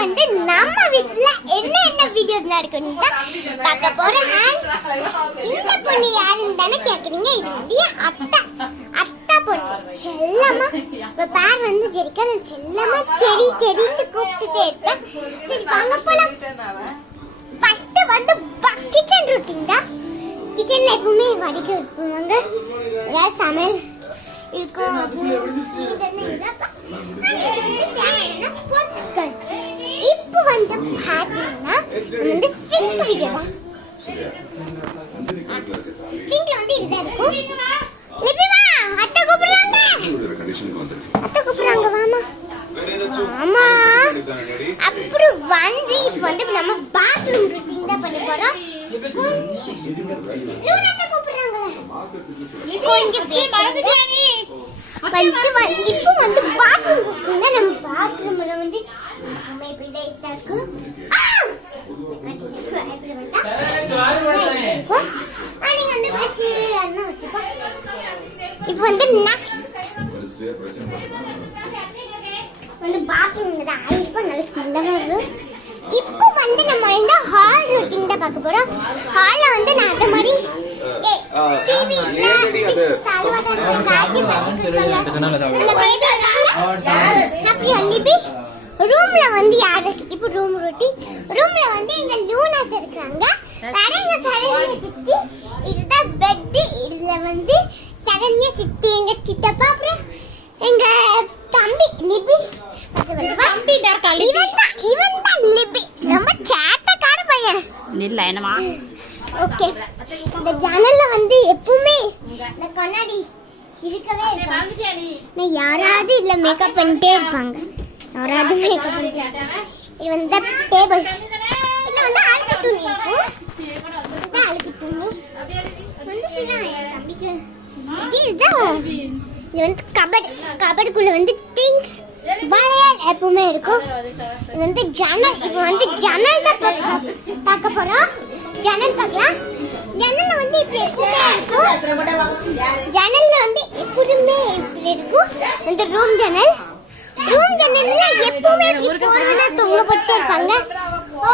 வந்து நம்ம வீட்டுல என்ன வீடியோஸ் நடக்குன்னு தான் பார்க்க போறோம். இந்த பொண்ணு யாருன்னு தானே கேக்குறீங்க. இது வந்து அத்தா பொண்ணு செல்லமா. இப்ப பேர் வந்து ஜெரிக்கா. நான் செல்லமா செரின்னு கூப்பிட்டுட்டே இருப்பேன். சரி வாங்க போலாம். ஃபர்ஸ்ட் வந்து கிச்சன் ரூட்டின் தான். கிச்சன்ல எப்பவுமே வடிக்க வைப்பாங்க. ஏதாவது சமையல் இருக்கும். இப்போ வந்து பாத்தீங்கன்னா வந்து சிங்க் வீடியோ தான். சிங்க்ல வந்து இதுதான் இருக்கும். லிபிமா அத்தை கூப்பிடுறாங்க. வாமா ஆமா. அப்புறம் வந்து இப்போ வந்து நம்ம பாத்ரூம் ரூட்டின் தான் பண்ண போறோம். லூனாத்தை கூப்பிடுறாங்க. கொஞ்சம் வெயிட் பண்ணுங்க. இப்போ வந்து பாத்ரூம் ரூட்டின் தான். நம்ம பாத்ரூம்ல வந்து நம்ம இப்படி தான் இருக்கும். இப்போ வந்து வந்து பாத்ரூம் தான் ஆயிருக்கும். நல்ல ஸ்மெல்லாக வரும். இப்போ வந்து நம்ம இந்த ஹால் ரூட்டின் தான் பார்க்க போறோம். ஹால்ல வந்து நான் அந்த மாதிரி ரூம்ல வந்து யாரு இப்போ ரூம்ல வந்து எங்க லூனாத் இருக்காங்க. வேற எங்க சரண்யா சித்தி. இதுதான் பெட். இதுல வந்து சரண்யா சித்தி, எங்க சித்தப்பா, அப்புறம் எங்க தம்பி லிபி. இவன் தான் லிபி. ரொம்ப சேட்டக்கார பையன். இல்ல என்னமா ஓகே. இந்த ஜன்னல்ல வந்து எப்பவுமே இந்த கண்ணாடி இருக்கவே இருக்காது. யாராவது இல்ல மேக்கப் பண்ணிட்டே இருப்பாங்க. யாராவது மேக்கப் பண்ணிட்டு. இது வந்து டேபிள். இதுல வந்து அழுக்கு துணி இருக்கும். இதுதான் அழுக்கு துணி வந்து தம்பிக்கு. இது வந்து கபடுக்குள்ள வந்து திங்ஸ் வளையல் எப்பவுமே இருக்கும். இது வந்து ஜன்னல். இப்போ வந்து ஜன்னல் தான் பார்க்க போறோம். ஜன்னல் பார்க்கலாம். ஜன்னல்ல வந்து இப்படி எப்பவுமே இருக்கும். ஜன்னல்ல வந்து எப்பவுமே இப்படி இருக்கும். இந்த ரூம் ஜன்னல்ல எப்பவுமே இப்படி போனா தொங்கப்பட்டு இருப்பாங்க. ஓ